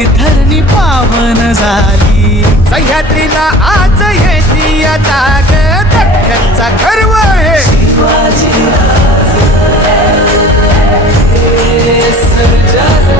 ही धरणी पावन झाली. सह्याद्रीला आज येती आता ग दख्खनचा गर्व आहे. शिवाजी राज हे सर्जन